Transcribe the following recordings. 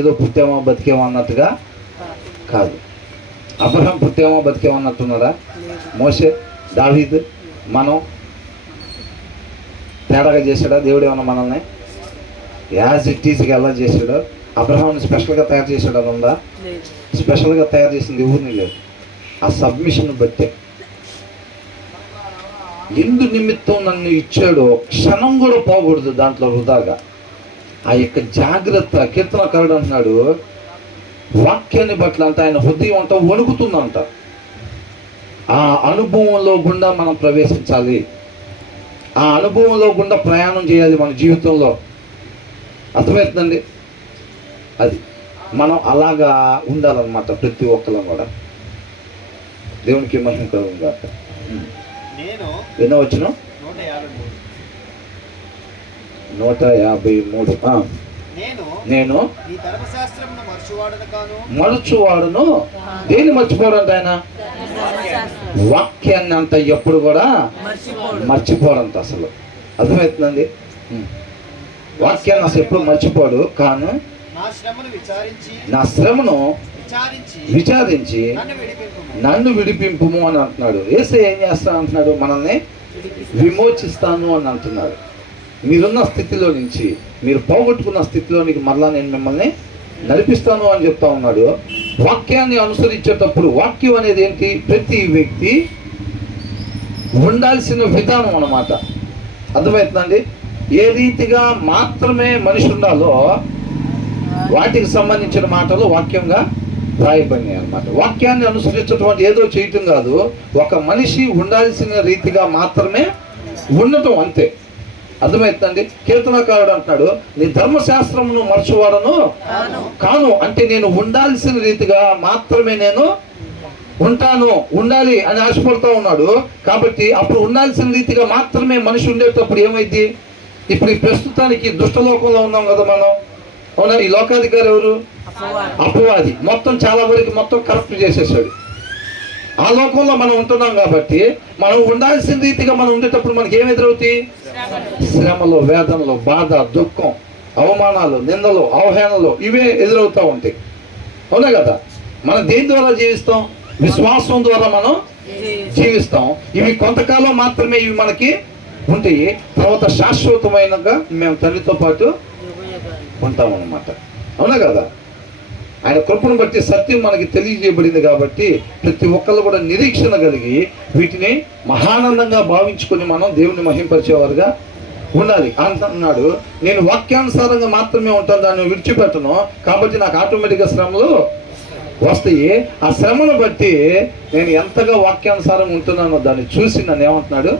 ఏదో పుట్టామో బతికేమో అన్నట్టుగా కాదు. అబ్రహాం పుట్టామో బతికేమో అన్నట్టున్నారా? మోషే, దావీదు, మనం తేడాగా చేశాడా దేవుడు? ఏమన్నా మనల్ని యాజ్ ఇట్ ఈజ్గా ఎలా చేశాడో అబ్రహాంని స్పెషల్గా తయారు చేశాడు అని ఉందా? స్పెషల్గా తయారు చేసింది ఎవరిని లేదు. ఆ సబ్మిషన్ బట్టే ఎందు నిమిత్తం నన్ను ఇచ్చాడో క్షణం కూడా పోకూడదు దాంట్లో వృధాగా. ఆ యొక్క జాగ్రత్త కీర్తనకారుడు అంటున్నాడు, వాక్యాన్ని బట్ల అంట ఆయన హృదయం అంతా వణుకుతుందంట. ఆ అనుభవంలో గుండా మనం ప్రవేశించాలి, ఆ అనుభవంలో గుండా ప్రయాణం చేయాలి మన జీవితంలో. అర్థమవుతుందండి? అది మనం అలాగా ఉండాలన్నమాట ప్రతి ఒక్కరు కూడా. దేవునికి మహిమ కలుగును గాక. ఎన్నో వచ్చిన 153. నేను మరచువాడును. దేన్ని మర్చిపోడంట ఆయన? వాక్యాన్ని అంత ఎప్పుడు కూడా మర్చిపోడంట. అసలు అర్థమవుతుందండి? వాక్యాన్ని అసలు ఎప్పుడు మర్చిపోడు. కానీ నా శ్రమను విచారించి నన్ను విడిపింపుము అని అంటున్నాడు. యేసయ్య ఏం చేస్తాను అంటున్నాడు? మనల్ని విమోచిస్తాను అని అంటున్నాడు. మీరున్న స్థితిలో నుంచి, మీరు పోగొట్టుకున్న స్థితిలోనికి మరలా నేను మిమ్మల్ని నడిపిస్తాను అని చెప్తా ఉన్నాడు. వాక్యాన్ని అనుసరించేటప్పుడు, వాక్యం అనేది ఏంటి? ప్రతి వ్యక్తి ఉండాల్సిన విధానం అన్నమాట. అర్థమవుతుందండి? ఏ రీతిగా మాత్రమే మనిషి ఉండాలో వాటికి సంబంధించిన మాటలు వాక్యంగా రాయబడినాయి అన్నమాట. వాక్యాన్ని అనుసరించడం ఏదో చేయటం కాదు, ఒక మనిషి ఉండాల్సిన రీతిగా మాత్రమే ఉండటం, అంతే. అర్థమవుతుందండి? కీర్తనకారుడు అంటున్నాడు, నీ ధర్మశాస్త్రమును మరచువాడను కాను. అంటే నేను ఉండాల్సిన రీతిగా మాత్రమే నేను ఉంటాను, ఉండాలి అని ఆశపడుతూ ఉన్నాడు. కాబట్టి అప్పుడు ఉండాల్సిన రీతిగా మాత్రమే మనిషి ఉండేటప్పుడు ఏమైంది? ఇప్పుడు ఈ ప్రస్తుతానికి దుష్టలోకంలో ఉన్నాం కదా మనం, అవునా? ఈ లోకాధికారి ఎవరు? అపవాది. మొత్తం చాలా వరకు మొత్తం కరప్ట్ చేసేసాడు. ఆ లోకంలో మనం ఉంటున్నాం కాబట్టి మనం ఉండాల్సిన రీతిగా మనం ఉండేటప్పుడు మనకి ఏమి ఎదురవుతాయి? శ్రమలు, వేదనలు, బాధ, దుఃఖం, అవమానాలు, నిందలు, అవహేళనలు ఇవే ఎదురవుతూ ఉంటాయి. అవునా కదా? మనం దేని ద్వారా జీవిస్తాం? విశ్వాసం ద్వారా మనం జీవిస్తాం. ఇవి కొంతకాలం మాత్రమే ఇవి మనకి ఉంటాయి. తర్వాత శాశ్వతమైనగా మేము తండ్రితో పాటు ఉంటాం అన్నమాట. అవునా కదా? ఆయన కృపను బట్టి సత్యం మనకి తెలియజేయబడింది కాబట్టి ప్రతి ఒక్కళ్ళు కూడా నిరీక్షణ కలిగి వీటిని మహానందంగా భావించుకొని మనం దేవుని మహింపరిచేవారుగా ఉండాలి అంటున్నాడు. నేను వాక్యానుసారంగా మాత్రమే ఉంటాను, దాన్ని విడిచిపెట్టను. కాబట్టి నాకు ఆటోమేటిక్గా శ్రమలు వస్తాయి. ఆ శ్రమను బట్టి నేను ఎంతగా వాక్యానుసారంగా ఉంటున్నానో దాన్ని చూసి నన్ను ఏమంటున్నాడు?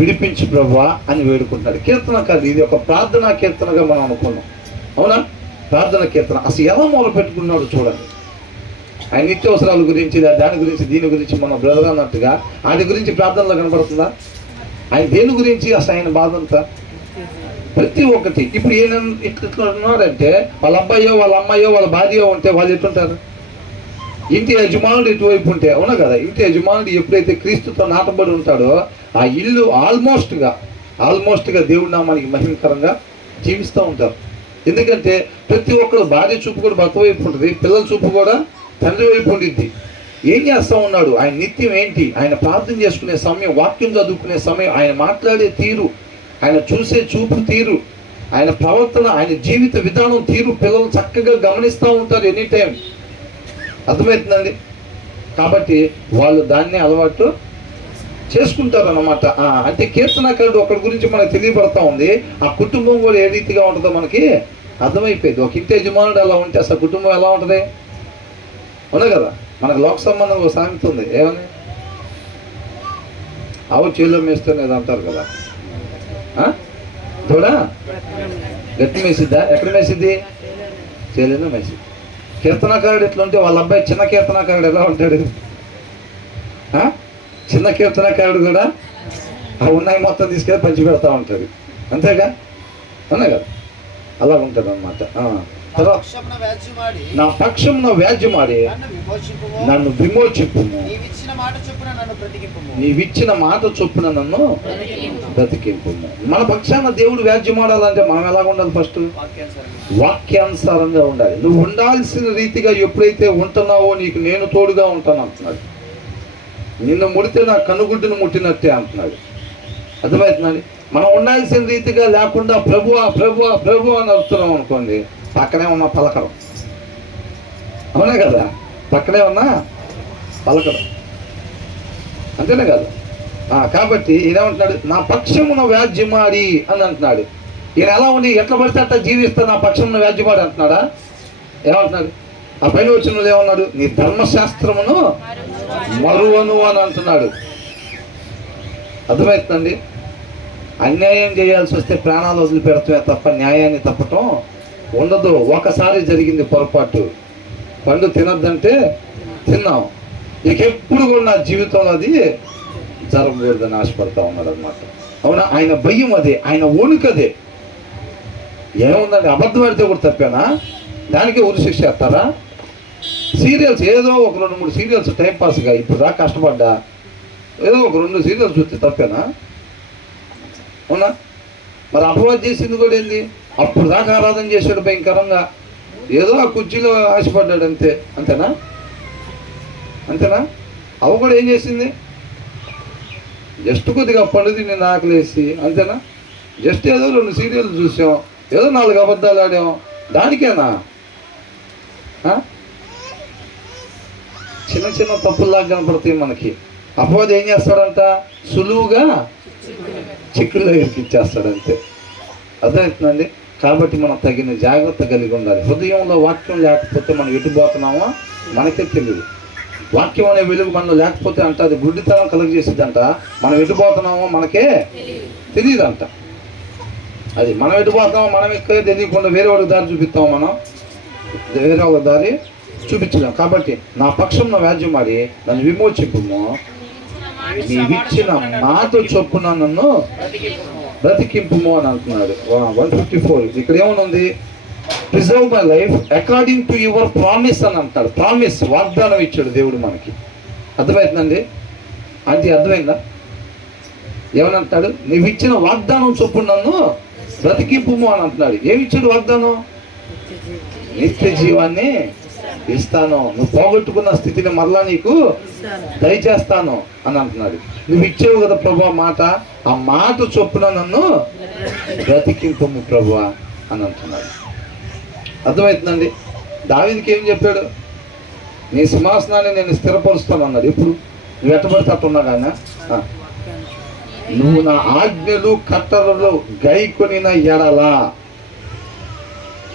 విడిపించు ప్రభువా అని వేడుకుంటాడు. కీర్తన కాదు, ఇది ఒక ప్రార్థనా కీర్తనగా మనం అనుకున్నాం. అవునా? ప్రార్థన కీర్తన అసలు ఎలా మొదలు పెట్టుకున్నాడు చూడండి. ఆయన నిత్యావసరాల గురించి, దాని గురించి, దీని గురించి మన బ్రదర్ అన్నట్టుగా ఆయన గురించి ప్రార్థనలో కనబడుతుందా? ఆయన దేని గురించి అసలు ఆయన బాధ అంతా? ప్రతి ఒక్కటి. ఇప్పుడు ఇట్లా ఉన్నాడంటే వాళ్ళ అబ్బాయో, వాళ్ళ అమ్మాయో, వాళ్ళ భార్యో ఉంటే వాళ్ళు ఎట్టుంటారు? ఇంటి యజమానుడు ఇటువైపు ఉంటే, అవునా కదా? ఇంటి యజమానుడు ఎప్పుడైతే క్రీస్తుతో నాటబడి ఉంటాడో ఆ ఇల్లు ఆల్మోస్ట్గా దేవుడి నామానికి మహిమకరంగా జీవిస్తూ ఉంటారు. ఎందుకంటే ప్రతి ఒక్కరు భార్య చూపు కూడా భర్త వైపు ఉంటుంది, పిల్లల చూపు కూడా తండ్రి వైపు ఉండిద్ది. ఏం చేస్తూ ఉన్నాడు? ఆయన నిత్యం ఏంటి? ఆయన ప్రార్థన చేసుకునే సమయం, వాక్యం చదువుకునే సమయం, ఆయన మాట్లాడే తీరు, ఆయన చూసే చూపు తీరు, ఆయన ప్రవర్తన, ఆయన జీవిత విధానం తీరు పిల్లలు చక్కగా గమనిస్తూ ఉంటారు ఎనీ టైం. అర్థమవుతుందండి? కాబట్టి వాళ్ళు దాన్ని అలవాటు చేసుకుంటారు అన్నమాట. అంటే కీర్తనకారుడు ఒకరి గురించి మనకు తెలియబడతా ఉంది. ఆ కుటుంబం కూడా ఏ రీతిగా ఉంటుందో మనకి అర్థమైపోయింది. ఒక ఇంటి యజమానుడు అలా ఉంటే అసలు కుటుంబం ఎలా ఉంటుంది? అవునా కదా? మనకు లోక సంబంధం ఒక సామెత ఉంది, ఏమని? ఆవు చేలో మేస్తుంది అంటారు కదా. చూడా గట్టి మేసిద్దా? ఎక్కడ మేసిద్ది? చేలోనే మేసిద్ది. కీర్తనకారుడు ఎట్లుంటే వాళ్ళ అబ్బాయి చిన్న కీర్తనకారుడు ఎలా ఉంటాడు? చిన్న కీర్తనకారుడు కూడా ఆ ఉన్నాయి మొత్తం తీసుకెళ్ళి పంచి పెడతా ఉంటాడు, అంతేగా? అవునా కదా? అలా ఉంటుంది అన్నమాట. నా పక్షమున వ్యాజ్యమాడి నన్ను విమోచింపుము. నీవిచ్చిన మాట చొప్పున నన్ను బ్రతికింపుము. మన పక్షాన దేవుడు వ్యాజ్యమాడాలంటే మనం ఎలాగ ఉండాలి? ఫస్ట్ వాక్యానుసారంగా ఉండాలి. నువ్వు ఉండాల్సిన రీతిగా ఎప్పుడైతే ఉంటున్నావో నీకు నేను తోడుగా ఉంటాను అంటున్నాడు. నిన్ను ముడితే నా కనుగుడ్డును ముట్టినట్టే అంటున్నాడు. అర్థమవుతుందండి? మనం ఉండాల్సిన రీతిగా లేకుండా ప్రభువా ప్రభువా ప్రభు అని అడుగుతున్నాం అనుకోండి, పక్కనే ఉన్న పలకడం. అవునా కదా? పక్కనే ఉన్న పలకడం, అంతేనే కదా? కాబట్టి ఈయనేమంటున్నాడు? నా పక్షమున వ్యాజ్యమాడి అని అంటున్నాడు. ఈయన ఎలా ఉండి ఎట్లా పడితే అట్లా జీవిస్తా నా పక్షమున వ్యాజ్యమాడి అంటున్నాడా? ఏమంటున్నాడు? ఆ పైన వచ్చిన ఏమన్నాడు? నీ ధర్మశాస్త్రమును మరువను అని అంటున్నాడు. అర్థమవుతుందండి? అన్యాయం చేయాల్సి వస్తే ప్రాణాలు వదిలిపెడతామే తప్ప న్యాయాన్ని తప్పటం ఉండదు. ఒకసారి జరిగింది పొరపాటు, పండు తినద్దంటే తిన్నాం, ఇక ఎప్పుడు కూడా నా జీవితంలో అది జరగకూడదని ఆశపడతా ఉన్నాడు అనమాట. అవునా? ఆయన భయం అదే, ఆయన వణుకదే. ఏముందండి? అబద్ధం ఆడితే కూడా తప్పేనా? దానికే ఉరి శిక్ష చేస్తారా? సీరియల్స్ ఏదో ఒక 2-3 సీరియల్స్ టైంపాస్గా ఇప్పుడు దా కష్టపడ్డా ఏదో ఒక 2 సీరియల్స్ చూస్తే తప్పేనా? అవునా? మరి అపవాదం చేసింది కూడా ఏంది? అప్పుడు దాకా ఆరాధన చేశాడు భయంకరంగా, ఏదో ఆ కుర్చీలో ఆశపడ్డాడు అంతే. అంతేనా? అంతేనా? అవ కూడా ఏం చేసింది? జస్ట్ కొద్దిగా పండు తిని ఆకలేసి, అంతేనా? జస్ట్ ఏదో 2 సీరియల్స్ చూసాం, ఏదో 4 అబద్ధాలు ఆడాం, దానికేనా? చిన్న చిన్న తప్పుల్లాగా కనపడతాయి మనకి. అపవాదం ఏం చేస్తాడంట? సులువుగా చిక్కుల దగ్గరికి ఇచ్చేస్తాడంతే. అర్థమవుతుందండి? కాబట్టి మనం తగిన జాగ్రత్త కలిగి ఉండాలి. హృదయంలో వాక్యం లేకపోతే మనం ఎటుపోతున్నామో మనకే తెలియదు. వాక్యం అనే వెలుగు మనలో లేకపోతే అంట అది గుడ్డితనం కలుగజేసిద్దంట. మనం ఎటుపోతున్నామో మనకే తెలియదంట. అది మనం ఎటుపోతున్నామో మనం ఎక్కడ తెలియకుండా వేరే వాళ్ళకి దారి చూపిస్తాము, మనం వేరే వాళ్ళ దారి చూపించలేం. కాబట్టి నా పక్షంలో వ్యాజ్యమాడి నన్ను విమోచింపుము, నీవిచ్చిన మాట చొప్పున నన్ను బ్రతికింపుము అని అంటున్నాడు. 154 ఇక్కడ ఏమనుంది? Preserve my life according to your promise అని అంటాడు. ప్రామిస్, వాగ్దానం ఇచ్చాడు దేవుడు మనకి. అర్థమవుతుందండి? అంటే అర్థమైందా? ఏమనంటాడు? నీవు ఇచ్చిన వాగ్దానం చొప్పున నన్ను బ్రతికింపుము అని అంటున్నాడు. ఏమి ఇచ్చాడు వాగ్దానం? నిత్య జీవాన్ని ఇస్తాను, నువ్వు పోగొట్టుకున్న స్థితిని మరలా నీకు దయచేస్తాను అని అంటున్నాడు. నువ్వు ఇచ్చేవు కదా ప్రభు మాట, ఆ మాట చొప్పున నన్ను బ్రతికింపుము ప్రభు అని అంటున్నాడు. అర్థమవుతుందండి? దావీదుకి ఏం చెప్పాడు? నీ సింహాసనాన్ని నేను స్థిరపరుస్తాను అన్నాడు. ఇప్పుడు నువ్వు ఎట్టబడితే అట్టున్నా కానీ నువ్వు నా ఆజ్ఞలు కట్టడలు గైకొనిన ఎడలా.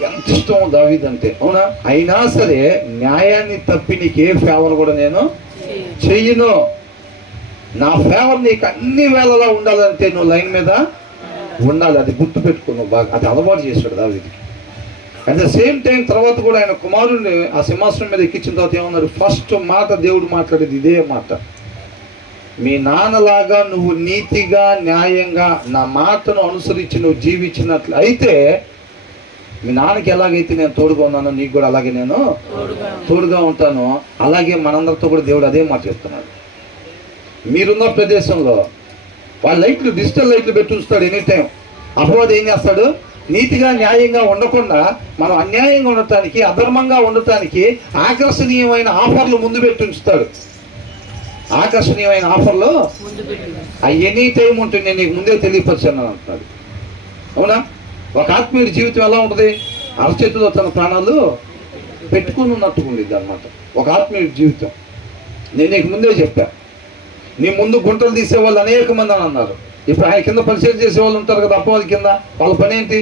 ఎంత ఇష్టం దావీదు అంటే, అవునా? అయినా సరే న్యాయాన్ని తప్పి నీకు ఏ ఫేవర్ కూడా నేను చెయ్యను. నా ఫేవర్ నీకు అన్ని వేళలా ఉండాలంటే నువ్వు లైన్ మీద ఉండాలి. అది గుర్తు పెట్టుకున్నావు బాగా. అది అలవాటు చేశాడు దావీదుకి. అట్ ద సేమ్ టైం తర్వాత కూడా ఆయన కుమారుడిని ఆ సింహాసనం మీద ఎక్కించిన తర్వాత ఏమన్నారు? ఫస్ట్ మాట దేవుడు మాట్లాడేది ఇదే మాట. మీ నాన్నలాగా నువ్వు నీతిగా న్యాయంగా నా మాటను అనుసరించి నువ్వు జీవించినట్లు అయితే మీ నాన్నకి ఎలాగైతే నేను తోడుగా ఉన్నానో నీకు కూడా అలాగే నేను తోడుగా ఉంటాను. అలాగే మనందరితో కూడా దేవుడు అదే మాట చెప్తున్నాడు. మీరున్న ప్రదేశంలో వాళ్ళ లైట్లు, డిజిటల్ లైట్లు పెట్టి ఉంచుతాడు ఎనీ టైం. అపవాది ఏం చేస్తాడు? నీతిగా న్యాయంగా ఉండకుండా మనం అన్యాయంగా ఉండటానికి, అధర్మంగా ఉండటానికి ఆకర్షణీయమైన ఆఫర్లు ముందు పెట్టి ఉంచుతాడు. ఆకర్షణీయమైన ఆఫర్లు ఎనీ టైం ఉంటుంది, నేను నీకు ముందే తెలియపరిచాను అంటున్నాడు. అవునా? ఒక ఆత్మీయుడి జీవితం ఎలా ఉంటుంది? అరచేతిలో తన ప్రాణాలు పెట్టుకుని ఉన్నట్టుగా ఉండేది అనమాట ఒక ఆత్మీయుడి జీవితం. నేను నీకు ముందే చెప్పా, నీ ముందు గుంటలు తీసేవాళ్ళు అనేక మంది అని అన్నారు. ఇప్పుడు ఆయన కింద పరిచయం చేసేవాళ్ళు ఉంటారు కదా, అపవాది కింద. వాళ్ళ పని ఏంటి?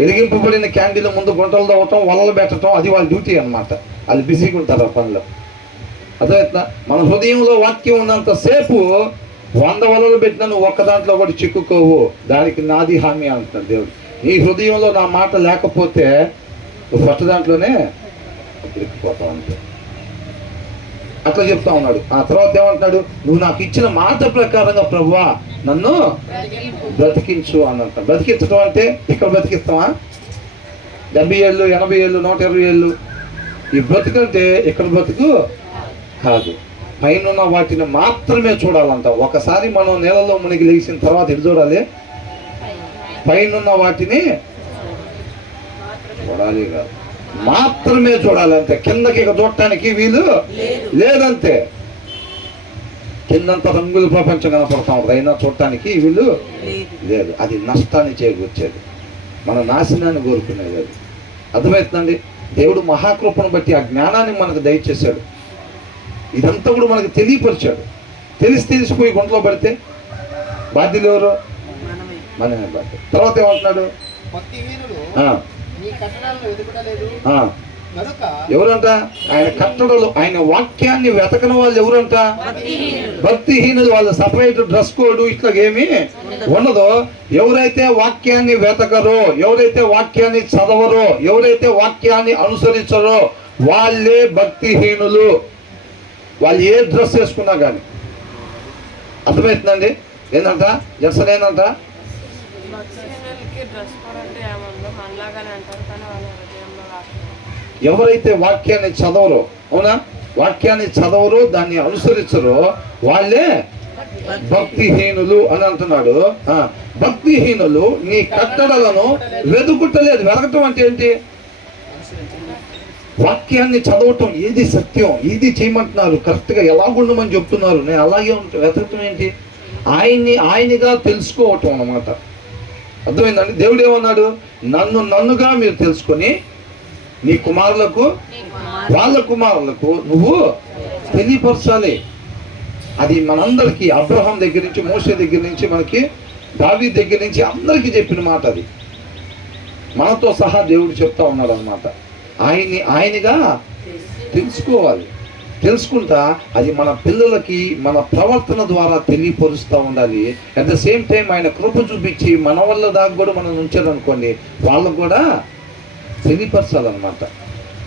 వెలిగింపబడిన క్యాండిల్ ముందు గుంటలు తవ్వటం, వలలు పెట్టడం, అది వాళ్ళ డ్యూటీ అనమాట. వాళ్ళు బిజీగా ఉంటారు ఆ పనిలో. అర్థమవుతుందా? మన హృదయంలో వాక్యం ఉన్నంతసేపు 100 వలలు పెట్టినా నువ్వు ఒక్క దాంట్లో కూడా చిక్కుకోవు. దానికి నాది హామీ అంటున్నాడు దేవుడు. నీ హృదయంలో నా మాట లేకపోతే నువ్వు ఫస్ట్ దాంట్లోనే ఇరుక్కుపోతావు అంతే. అట్లా చెప్తా ఉన్నాడు. ఆ తర్వాత ఏమంటున్నాడు? నువ్వు నాకు ఇచ్చిన మాట ప్రకారంగా ప్రభువా నన్ను బ్రతికించు అని అంటాడు. బ్రతికించడం అంటే ఇక్కడ బ్రతికిస్తావా? 70 ఏళ్ళు, 80 ఏళ్ళు, 120 ఏళ్ళు ఈ బ్రతుకంటే ఇక్కడ బ్రతుకు కాదు. పైన వాటిని మాత్రమే చూడాలంట. ఒకసారి మనం నేలలో మునిగి లేచిన తర్వాత ఎటు చూడాలి? పైన వాటిని చూడాలి కాదు, మాత్రమే చూడాలి అంతే. కిందకి ఇక చూడటానికి వీలు లేదంతే. కిందంత రంగుల ప్రపంచం కనపడతాం, అయినా చూడటానికి వీలు లేదు. అది నష్టాన్ని చేకూర్చేది, మన నాశనాన్ని కోరుకునేది. అది అర్థమవుతుందండి. దేవుడు మహాకృపను బట్టి ఆ జ్ఞానాన్ని మనకు దయచేశాడు. ఇదంతా కూడా మనకు తెలియపరిచాడు. తెలిసిపోయి గుంటలో పడితే బాధ్యులు ఎవరు? మనమే బాధ్యత. తర్వాత ఏమంటున్నాడు? ఎవరంట? ఆయన కట్టడలు, ఆయన వాక్యాన్ని వెతకని వాళ్ళు ఎవరంట? భక్తిహీనులు. వాళ్ళు సపరేట్ డ్రెస్ కోడ్ ఇట్లా ఏమీ ఉండదు. ఎవరైతే వాక్యాన్ని వెతకరో, ఎవరైతే వాక్యాన్ని చదవరో, ఎవరైతే వాక్యాన్ని అనుసరించరో వాళ్ళే భక్తిహీనులు. వాళ్ళు ఏ డ్రెస్ వేసుకున్నా కానీ. అర్థమవుతుందండి? ఏంటంట జడ్సన్? ఏంటంట? ఎవరైతే వాక్యాన్ని చదవరో, అవునా, వాక్యాన్ని చదవరో, దాన్ని అనుసరించరో వాళ్ళే భక్తిహీనులు అని అంటున్నాడు. భక్తిహీనులు నీ కట్టడలను వెతుకుటలేదు. వెతకటం అంటే ఏంటి? వాక్యాన్ని చదవటం, ఏది సత్యం, ఏది చేయమంటున్నారు, కరెక్ట్గా ఎలాగుండమని చెప్తున్నారు, నేను అలాగే ఉంటాను. వెతకటం ఏంటి? ఆయనగా తెలుసుకోవటం అన్నమాట. అర్థమైందండి? దేవుడు ఏమన్నాడు? నన్నుగా మీరు తెలుసుకొని నీ కుమారులకు వాళ్ళ కుమారులకు నువ్వు తెలియపరచాలి. అది మనందరికీ, అబ్రహాం దగ్గర నుంచి, మోషే దగ్గర నుంచి, మనకి దావీదు దగ్గర నుంచి అందరికీ చెప్పిన మాట. అది మనతో సహా దేవుడు చెప్తా ఉన్నాడు అన్నమాట. ఆయనగా తెలుసుకోవాలి. తెలుసుకుంటా అది మన పిల్లలకి మన ప్రవర్తన ద్వారా తెలియపరుస్తూ ఉండాలి. అట్ ద సేమ్ టైం ఆయన కృప చూపించి మన వల్ల దాకా కూడా మనం ఉంచారనుకోండి, వాళ్ళకు కూడా తెలియపరచాలన్నమాట.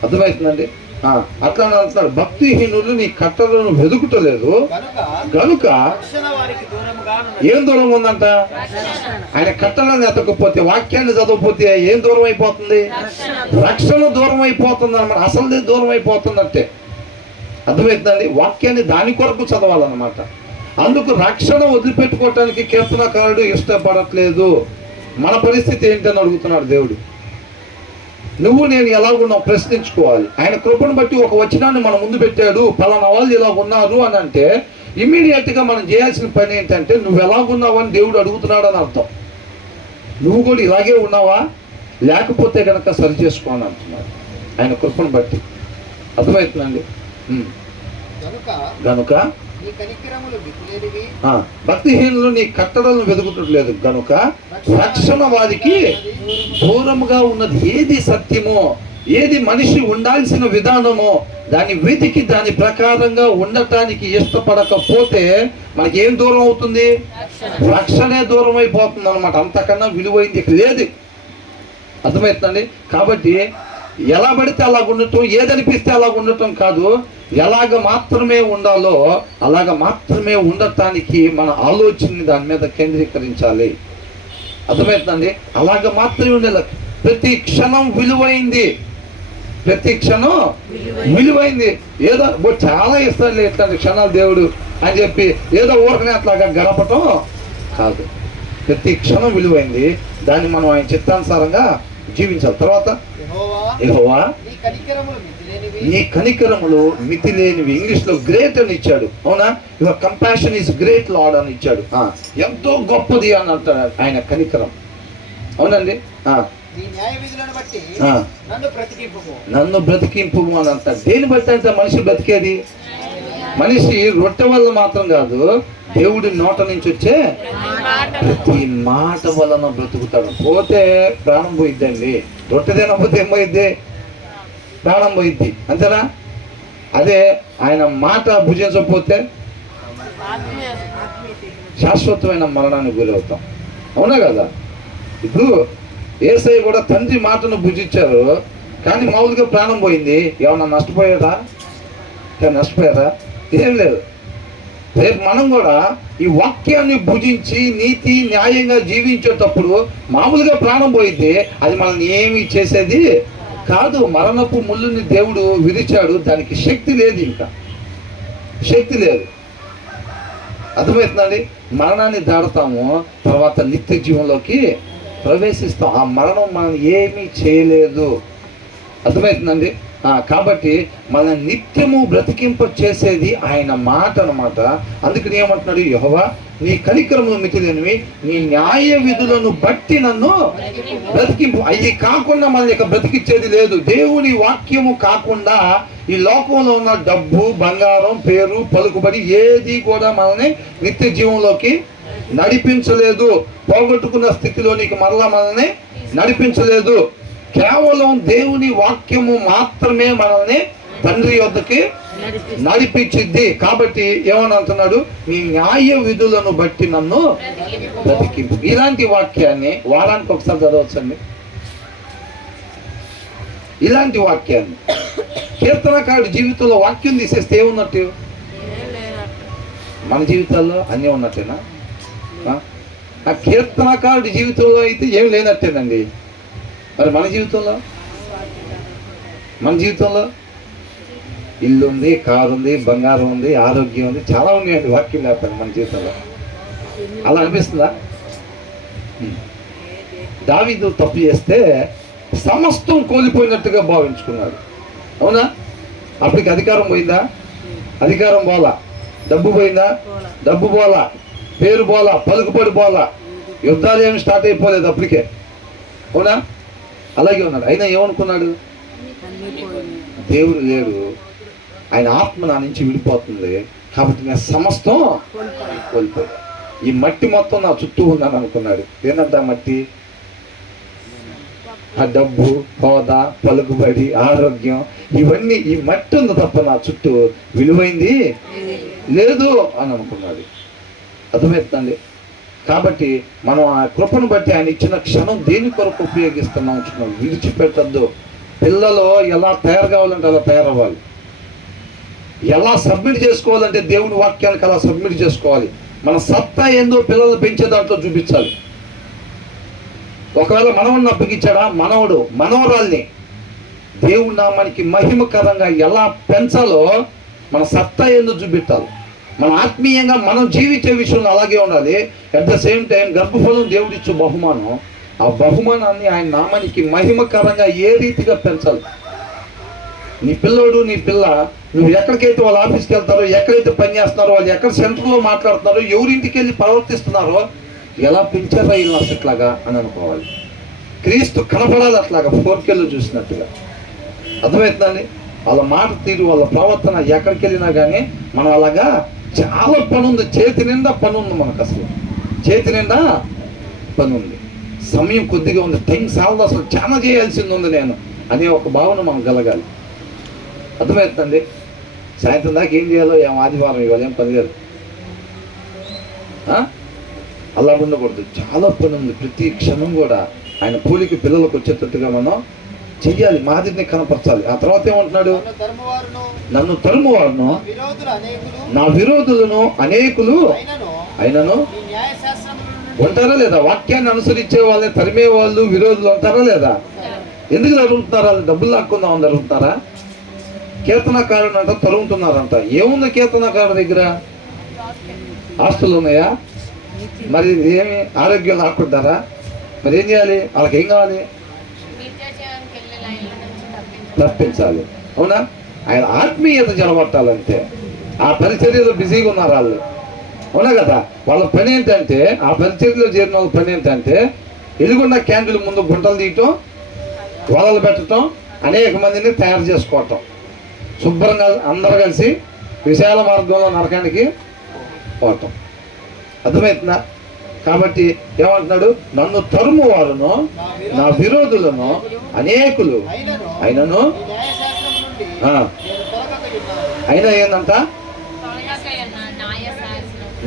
అర్థమవుతుందండి? అట్లా అంటున్నాడు, భక్తిహీనులు నీ కట్టలను వెతుకుటలేదు గనుక. ఏం దూరం ఉందంట? ఆయన కట్టలను ఎతకపోతే, వాక్యాన్ని చదవకపోతే ఏం దూరం అయిపోతుంది? రక్షణ దూరం అయిపోతుంది అన్నమాట. అసలు దూరం అయిపోతున్నట్టే. అర్థమవుతుందండి? వాక్యాన్ని దాని కొరకు చదవాలన్నమాట. అందుకు రక్షణ వదిలిపెట్టుకోవటానికి కీర్తనకారుడు ఇష్టపడట్లేదు. మన పరిస్థితి ఏంటని అడుగుతున్నాడు దేవుడు. నువ్వు నేను ఎలాగున్నావు ప్రశ్నించుకోవాలి. ఆయన కృపను బట్టి ఒక వచనాన్ని మన ముందు పెట్టాడు, పలానా వాళ్ళు ఇలా ఉన్నారు అని అంటే ఇమ్మీడియట్గా మనం చేయాల్సిన పని ఏంటంటే, నువ్వు ఎలాగున్నావు అని దేవుడు అడుగుతున్నాడు అని అర్థం. నువ్వు కూడా ఇలాగే ఉన్నావా, లేకపోతే కనుక సరి చేసుకోని అంటున్నాడు ఆయన కృపను బట్టి. అర్థమవుతుందండి? గనుక భక్తిహీనులు నీ కట్టడలను వెతుకుటలేదు గనుక రక్షణ వారికి దూరముగా ఉన్నది. ఏది సత్యమో, ఏది మనిషి ఉండాల్సిన విధానమో దాన్ని వెతికి దాని ప్రకారంగా ఉండటానికి ఇష్టపడకపోతే మనకి ఏం దూరం అవుతుంది? రక్షణే దూరం అయిపోతుంది అన్నమాట. అంతకన్నా విలువైంది లేదు. అర్థమవుతుందండి? కాబట్టి ఎలా పడితే అలా ఉండటం, ఏదనిపిస్తే అలా ఉండటం కాదు. ఎలాగ మాత్రమే ఉండాలో అలాగ మాత్రమే ఉండటానికి మన ఆలోచనని దాని మీద కేంద్రీకరించాలి. అర్థమవుతుందండి? అలాగ మాత్రమే ఉండాలి. ప్రతి క్షణం విలువైంది, ప్రతి క్షణం విలువైంది. ఏదో చాలా ఇస్తాడు ఇట్లాంటి క్షణాలు దేవుడు అని చెప్పి ఏదో ఊరకనే అట్లాగా గడపటం కాదు. ప్రతి క్షణం విలువైంది. దాన్ని మనం ఆయన చిత్తానుసారంగా జీవించాలి. తర్వాత యెహోవా నీ కనికరములు మితి లేనివి. ఇంగ్లీష్ లో గ్రేట్ అని ఇచ్చాడు. అవునా? Your compassion is great lord అని ఇచ్చాడు. ఎంతో గొప్పది అని అంటాడు ఆయన కనికరం. అవునండి? నన్ను బ్రతికింపు అని అంటాడు. దేని బట్టి అంటే మనిషి బ్రతికేది? మనిషి రొట్టె వల్ల మాత్రం కాదు, దేవుడి నోట నుంచి వచ్చే ప్రతి మాట వలన బ్రతుకుతాడు. పోతే ప్రాణం పోయిద్దండి. రొట్టె తినకపోతే ఏం పోయిద్ది? ప్రాణం పోయిద్ది. అంతేనా? అదే ఆయన మాట భుజించకపోతే శాశ్వతమైన మరణానికి గురవుతాం. అవునా కదా? ఇప్పుడు యేసయ్య కూడా తండ్రి మాటను భుజించారు, కానీ మామూలుగా ప్రాణం పోయింది. ఏమన్నా నష్టపోయారా? ఏం లేదు. రేపు మనం కూడా ఈ వాక్యాన్ని భుజించి నీతి న్యాయంగా జీవించేటప్పుడు మామూలుగా ప్రాణం పోయితే అది మనల్ని ఏమి చేసేది కాదు. మరణపు ముళ్ళుని దేవుడు విరిచాడు, దానికి శక్తి లేదు, ఇంకా శక్తి లేదు. అర్థమవుతుందండి? మరణాన్ని దాడతాము, తర్వాత నిత్య జీవంలోకి ప్రవేశిస్తాం. ఆ మరణం మనం ఏమీ చేయలేదు. అర్థమవుతుందండి? కాబట్టి మన నిత్యము బ్రతికింప చేసేది ఆయన మాట అన్నమాట. అందుకని ఏమంటున్నాడు? యెహోవా నీ కనికరములు మితిలేనివి, నీ న్యాయ విధులను బట్టి నన్ను బ్రతికింపు. అవి కాకుండా మనల్ని ఇక బ్రతికిచ్చేది లేదు. దేవుని వాక్యము కాకుండా ఈ లోకంలో ఉన్న డబ్బు, బంగారం, పేరు, పలుకుబడి ఏది కూడా మనల్ని నిత్య జీవంలోకి నడిపించలేదు. పోగొట్టుకున్న స్థితిలోనికి మరలా మనల్ని నడిపించలేదు. కేవలం దేవుని వాక్యము మాత్రమే మనల్ని తండ్రి యొద్దకి నడిపించిద్ది. కాబట్టి ఏమని అంటున్నాడు? నీ న్యాయ విధులను బట్టి నన్ను బ్రతికింపు. ఇలాంటి వాక్యాన్ని వారానికి ఒకసారి చదవచ్చండి. ఇలాంటి వాక్యాన్ని కీర్తనకారుడి జీవితంలో వాక్యం తీసేస్తే ఏమున్నట్టు? మన జీవితాల్లో అన్నీ ఉన్నట్టేనా? ఆ కీర్తనకారుడి జీవితంలో అయితే ఏం లేనట్టేనండి. మరి మన జీవితంలో ఇల్లు ఉంది, కారు ఉంది, బంగారం ఉంది, ఆరోగ్యం ఉంది, చాలా ఉన్నాయండి. వాక్యం లేకపోతే మన జీవితంలో అలా అనిపిస్తుందా? దావీదు తప్పు చేస్తే సమస్తం కోల్పోయినట్టుగా భావించుకున్నాడు. అవునా? అప్పటికి అధికారం పోయిందా? అధికారం పోలా. డబ్బు పోయిందా? డబ్బు పోలా. పేరు పోలా. పలుకుబడి పోలా. యుద్ధాలు ఏమి స్టార్ట్ అయిపోలేదు అప్పటికే. అవునా? అలాగే ఉన్నాడు. అయినా ఏమనుకున్నాడు? దేవుడు లేడు, ఆయన ఆత్మ నా నుంచి విడిపోతుంది, కాబట్టి నేను సమస్తం కోల్పోయి ఈ మట్టి మొత్తం నా చుట్టూ ఉందని అనుకున్నాడు. ఏంటంటే ఆ మట్టి, ఆ డబ్బు, హోదా, పలుకుబడి, ఆరోగ్యం, ఇవన్నీ ఈ మట్టి ఉంది తప్ప నా చుట్టూ విలువైంది లేదు అని అనుకున్నాడు. అర్థమవుతుందండి? కాబట్టి మనం ఆ కృపను బట్టి ఆయన ఇచ్చిన క్షణం దేని కొరకు ఉపయోగిస్తున్నాం క్షణం విడిచిపెట్టద్దు. పిల్లలు ఎలా తయారు కావాలంటే అలా తయారవ్వాలి. ఎలా సబ్మిట్ చేసుకోవాలంటే దేవుని వాక్యానికి అలా సబ్మిట్ చేసుకోవాలి. మన సత్తా ఏందో పిల్లలు పెంచే దాంట్లో చూపించాలి. ఒకవేళ మనవడిని అప్పగించాడా, మనవరాల్ని దేవుడి నామానికి మహిమకరంగా ఎలా పెంచాలో మన సత్తా ఏందో చూపించాలి. మన ఆత్మీయంగా మనం జీవించే విషయంలో అలాగే ఉండాలి. అట్ ద సేమ్ టైం గర్భఫలం దేవుడిచ్చు బహుమానం, ఆ బహుమానాన్ని ఆయన నామానికి మహిమకరంగా ఏ రీతిగా పెంచాలి. నీ పిల్లోడు, నీ పిల్ల, నువ్వు ఎక్కడికైతే వాళ్ళ ఆఫీస్కి వెళ్తారో, ఎక్కడైతే పని చేస్తున్నారో, వాళ్ళు ఎక్కడ సెంటర్లో మాట్లాడుతున్నారో, ఎవరింటికి వెళ్ళి ప్రవర్తిస్తున్నారో, ఎలా పెంచారా వీళ్ళు అట్లాగా అని అనుకోవాలి. క్రీస్తు కనపడాలి అట్లాగా 4Kలో చూసినట్టుగా. అర్థమవుతుందండి? వాళ్ళ మాట తీరు, వాళ్ళ ప్రవర్తన ఎక్కడికి వెళ్ళినా కానీ మనం అలాగా చాలా పని ఉంది. చేతి నిండా పని ఉంది మనకు. అసలు చేతి నిండా పని ఉంది. సమయం కొద్దిగా ఉంది. టైం సాలదు, అసలు చాలా చేయాల్సింది ఉంది నేను అనే ఒక భావన మనకు కలగాలి. అర్థమవుతుందండి? సాయంత్రం దాకా ఏం చేయాలో ఏం ఆదివారం ఇవాళ ఏం పని లేదు. అలా ఉండకూడదు. చాలా పని ఉంది. ప్రతి క్షణం కూడా ఆయన పోలిక పిల్లలకు వచ్చేటట్టుగా మనం చెయ్యాలి, మాదిరిని కనపరచాలి. ఆ తర్వాత ఏమంటున్నాడు? నన్ను తరుమువారును, నా విరోధులను అనేకులు అయినను. ఉంటారా లేదా? వాక్యాన్ని అనుసరించే వాళ్ళని తరిమే వాళ్ళు, విరోధులు ఉంటారా లేదా? ఎందుకు తరుగుతున్నారా? డబ్బులు లాక్కుందామని తరుగుతున్నారా? కీర్తనకారుడు అంట తరుగుతున్నారంట. ఏముంది కీర్తనకారు దగ్గర? ఆస్తులు ఉన్నాయా? మరి ఏమి ఆరోగ్యం లాక్కుంటారా? మరి ఏం చేయాలి? వాళ్ళకి ఏం కావాలి? తప్పించాలి. అవునా? ఆయన ఆత్మీయత జలబట్టాలంటే ఆ పరిచర్యలో బిజీగా ఉన్నారు వాళ్ళు. అవునా కదా? వాళ్ళ పని ఏంటంటే, ఆ పరిచర్యలో చేరిన వాళ్ళ పని ఏంటంటే, ఎలుగున్న క్యాండిల్ ముందు గుంటలు తీయటం, వలలు పెట్టడం, అనేక మందిని తయారు చేసుకోవటం, శుభ్రంగా అందరూ కలిసి విశాల మార్గంలో నరకానికి పోవటం. అర్థమవుతుందా? కాబట్టి ఏమంటున్నాడు? నన్ను తరుము వారును, నా విరోధులను అనేకులు అయినను. అయినా ఏందంట?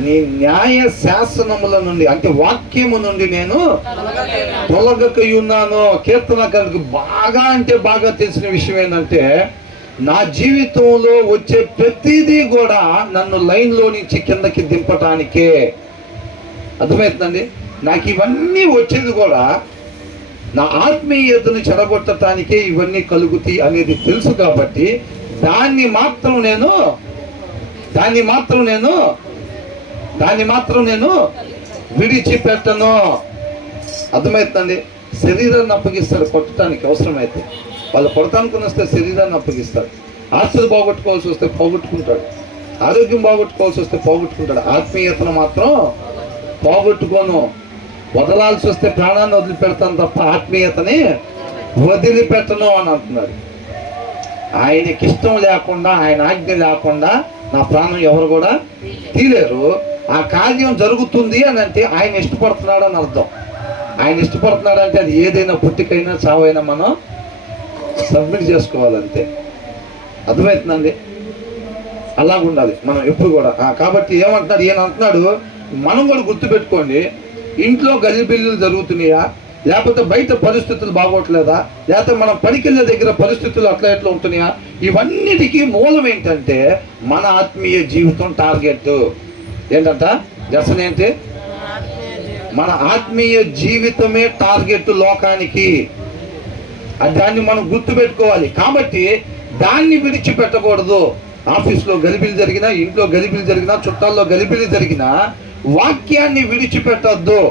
నీ న్యాయ శాసనముల నుండి, అంటే వాక్యము నుండి నేను తొలగకయున్నాను. కీర్తనకారుడికి బాగా అంటే బాగా తెలిసిన విషయం ఏంటంటే, నా జీవితంలో వచ్చే ప్రతిదీ కూడా నన్ను లైన్లో నుంచి కిందకి దింపటానికే. అర్థమవుతుందండి? నాకు ఇవన్నీ వచ్చేది కూడా నా ఆత్మీయతను చెడగొట్టడానికే ఇవన్నీ కలుగుతాయి అనేది తెలుసు కాబట్టి దాన్ని మాత్రం నేను విడిచిపెట్టను. అర్థమవుతుందండి? శరీరాన్ని అప్పగిస్తారు కొట్టడానికి అవసరమైతే. వాళ్ళు కొడతానుకుని వస్తే శరీరాన్ని అప్పగిస్తారు. ఆస్తులు పోగొట్టుకోవాల్సి వస్తే పోగొట్టుకుంటాడు, ఆరోగ్యం పోగొట్టుకోవాల్సి వస్తే పోగొట్టుకుంటాడు. ఆత్మీయతను మాత్రం పోగొట్టుకోను. వదలాల్సి వస్తే ప్రాణాన్ని వదిలిపెడతాను తప్ప ఆత్మీయతని వదిలిపెట్టను అని అంటున్నాడు. ఆయనకి ఇష్టం లేకుండా, ఆయన ఆజ్ఞ లేకుండా నా ప్రాణం ఎవరు కూడా తీలేరు. ఆ కార్యం జరుగుతుంది అని అంటే ఆయన ఇష్టపడుతున్నాడు అని అర్థం. ఆయన ఇష్టపడుతున్నాడు అంటే అది ఏదైనా పుట్టికైనా చావైనా మనం సబ్మిట్ చేసుకోవాలంతే. అర్థమవుతుందండి? అలాగుండాలి మనం ఎప్పుడు కూడా. కాబట్టి ఏమంటున్నాడు ఈయన అంటున్నాడు, మనం కూడా గుర్తుపెట్టుకోండి, ఇంట్లో గజిబిల్లులు జరుగుతున్నాయా, లేకపోతే బయట పరిస్థితులు బాగోట్లేదా, లేకపోతే మనం పనికెళ్ళే దగ్గర పరిస్థితులు అట్లా ఎట్లా ఉంటున్నాయా, ఇవన్నిటికీ మూలం ఏంటంటే మన ఆత్మీయ జీవితం టార్గెట్ ఏంటంట? దర్శనం ఏంటి? మన ఆత్మీయ జీవితమే టార్గెట్ లోకానికి. దాన్ని మనం గుర్తుపెట్టుకోవాలి. కాబట్టి దాన్ని విడిచిపెట్టకూడదు. ఆఫీస్లో గలిబిలి జరిగినా, ఇంట్లో గలిబిలి జరిగినా, చుట్టాల్లో గలిబిలి జరిగినా వాక్యాన్ని విడిచిపెట్టద్దు.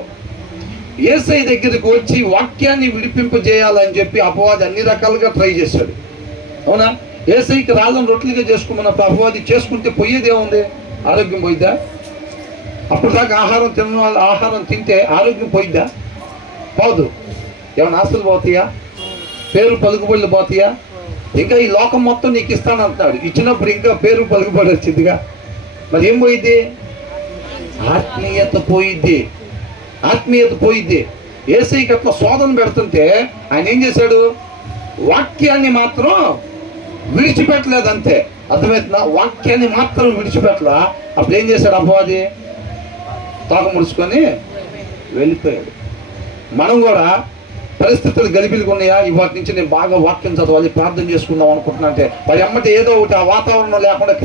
యేసయ్య దగ్గరికి వచ్చి వాక్యాన్ని విడిపింపజేయాలని చెప్పి అపవాది అన్ని రకాలుగా ట్రై చేశాడు. అవునా? యేసయ్యకి రాళ్ళను రొట్టెలుగా చేసుకున్నప్పుడు అపవాది చేసుకుంటే పోయేది ఏముంది? ఆరోగ్యం పోయిద్దా? అప్పుడు దాకా ఆహారం తింటే ఆరోగ్యం పోయిద్దా? పోదు. ఏమైనా ఆస్తులు పోతాయా? పేరు పలుకుబడులు పోతాయా? ఇంకా ఈ లోకం మొత్తం నీకు ఇస్తానంటున్నాడు. ఇచ్చినప్పుడు ఇంకా పేరు పలుకుబడి వచ్చిందిగా, మరి ఏం పోయిద్ది? ఆత్మీయత పోయిద్ది. యేసయ్యకి అట్లా శోధన పెడుతుంటే ఆయన ఏం చేశాడు? వాక్యాన్ని మాత్రం విడిచిపెట్టలేదు అంతే. అర్థమవుతుందా? వాక్యాన్ని మాత్రం విడిచిపెట్టలా. అప్పుడు ఏం చేశాడు అపవాది? తోక ముడుచుకొని వెళ్ళిపోయాడు. మనం కూడా పరిస్థితులు గలిబిలిగా ఉన్నాయా, ఇవాటి నుంచి నేను బాగా వాక్యం చదవాలి, ప్రార్థన చేసుకుందాం అనుకుంటున్నా అంటే మరి ఎమ్మటి ఏదో ఒకటి ఆ వాతావరణం లేకుండా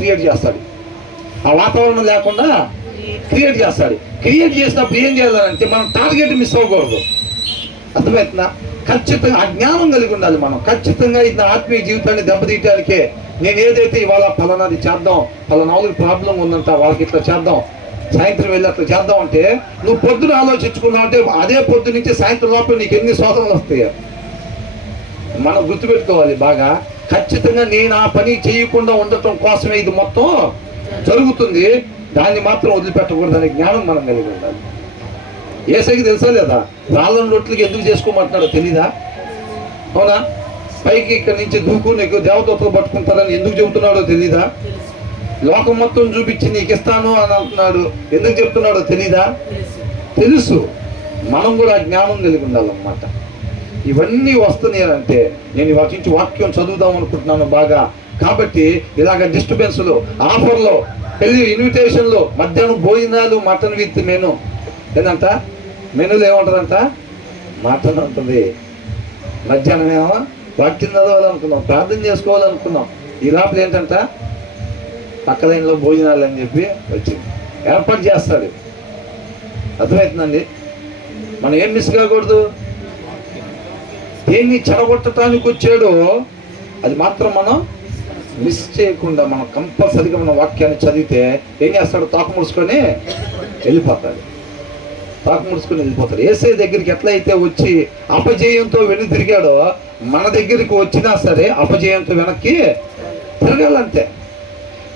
క్రియేట్ చేస్తాడు. క్రియేట్ చేసినప్పుడు ఏం చేయాలంటే మనం టార్గెట్ మిస్ అవ్వకూడదు. అర్థమవుతుందా? ఖచ్చితంగా ఆ జ్ఞానం కలిగి ఉండాలి. మనం ఖచ్చితంగా ఇది ఆత్మీయ జీవితాన్ని దెబ్బతీయటానికే నేను ఏదైతే ఇవాళ ఫలానాది చేద్దాం, ఫలానా వాళ్ళకి ప్రాబ్లం ఉందంట, వాళ్ళకి ఇట్లా చేద్దాం, సాయంత్రం వెళ్ళి అట్లా చేద్దాం అంటే నువ్వు పొద్దున ఆలోచించుకున్నావు అంటే అదే పొద్దు నుంచి సాయంత్రం లోపల నీకు ఎన్ని శోధనలు వస్తాయో మనం గుర్తుపెట్టుకోవాలి బాగా. ఖచ్చితంగా నేను ఆ పని చేయకుండా ఉండటం కోసమే ఇది మొత్తం జరుగుతుంది, దాన్ని మాత్రం వదిలిపెట్టకూడదు అనే జ్ఞానం మనం కలిగి ఉండాలి. యేసయ్యకి తెలుసా లేదా? రాళ్ళను రొట్టెలకి ఎందుకు చేసుకోమంటున్నాడో తెలీదా? అవునా? పైకి ఇక్కడి నుంచి దూకు, నీకు దేవదూతలు పట్టుకుంటారని ఎందుకు చెబుతున్నాడో తెలీదా? లోకం మొత్తం చూపించి నీకు ఇస్తాను అని అంటున్నాడు, ఎందుకు చెప్తున్నాడో తెలీదా? తెలుసు. మనం కూడా జ్ఞానం కలిగి ఉండాలన్నమాట. ఇవన్నీ వస్తున్నాయి అంటే నేను వాటి నుంచి వాక్యం చదువుదాం అనుకుంటున్నాను బాగా. కాబట్టి ఇలాగ డిస్టర్బెన్స్లు, ఆఫర్లో, పెళ్లి ఇన్విటేషన్లు, మధ్యాహ్నం భోజనాలు, మటన్ విత్ మెను. ఏంటంట? మెనులు ఏముంటుందంట? మటన్ ఉంటుంది. మధ్యాహ్నం ఏమో వాక్యం చదవాలనుకున్నాం, ప్రార్థన చేసుకోవాలనుకున్నాం. ఈ లోపల ఏంటంట? పక్క లైన్లో భోజనాలు అని చెప్పి వచ్చింది, ఏర్పాటు చేస్తాడు. అర్థమవుతుందండి? మనం ఏం మిస్ కాకూడదు. దేన్ని చెడగొట్టడానికి వచ్చాడో అది మాత్రం మనం మిస్ చేయకుండా మనం కంపల్సరీగా మన వాక్యాన్ని చదివితే ఏం చేస్తాడు? తోక ముడుచుకొని వెళ్ళిపోతాడు. యేసయ్య దగ్గరికి ఎట్లయితే వచ్చి అపజయంతో వెను తిరిగాడో మన దగ్గరికి వచ్చినా సరే అపజయంతో వెనక్కి తిరగాలంతే.